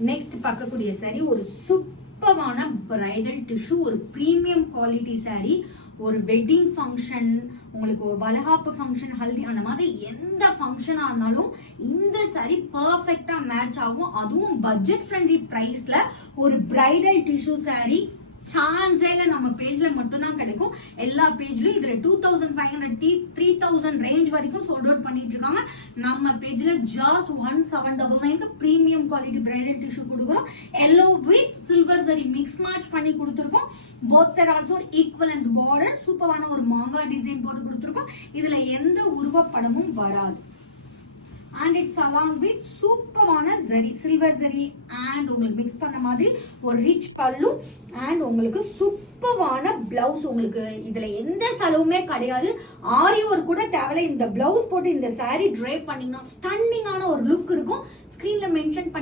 Next பார்க்கக்கூடிய sorry ஒரு சூப்பரான பிரைடல் டிஷ்யூ, ஒரு பிரீமியம் குவாலிட்டி சாரி. ஒரு வெட்டிங் ஃபங்க்ஷன், உங்களுக்கு ஒரு வளகாப்பு ஃபங்க்ஷன், ஹல்தி, அந்த மாதிரி எந்த ஃபங்க்ஷனாக இருந்தாலும் இந்த சாரி பர்ஃபெக்டா மேட்ச் ஆகும். அதுவும் பட்ஜெட் ஃப்ரெண்ட்லி பிரைஸ்ல ஒரு பிரைடல் டிஷ்யூ சாரி சான்ஸே இல்லை. நம்ம பேஜ்ல மட்டும்தான் கிடைக்கும். எல்லா பேஜ்லயும் இதுல 2500 3000 ரேஞ்ச் வரைக்கும் சோல்ட் அவுட் பண்ணிட்டு இருக்காங்க. நம்ம பேஜ்ல just 1799 premium quality bridal tissue கொடுக்குறோம். எல்லோ வித் சில்வர் சரி மிக்ஸ் மேட்ச் பண்ணி கொடுத்துருக்கோம். Both side also equivalent border, சூப்பரான ஒரு மாங்காய் டிசைன் போட்டு கொடுத்துருக்கோம். இதுல எந்த உருவப்படமும் வராது. and it's along with சூப்பரான ஜரி, சில்வர் ஜரி and உங்களுக்கு மிக்ஸ் பண்ண மாதிரி ஒரு ரிச் பல்லு and உங்களுக்கு சூப்பரான பிளவுஸ். உங்களுக்கு இதுல எந்த செலவுமே கிடையாது. ஆரி ஒர்க் கூட தேவையில்லை. இந்த பிளவுஸ் போட்டு இந்த சாரி ட்ரை பண்ணீங்கன்னா ஸ்டன்னிங்கான ஒரு லுக் இருக்கும். ஸ்கிரீன்ல மென்ஷன்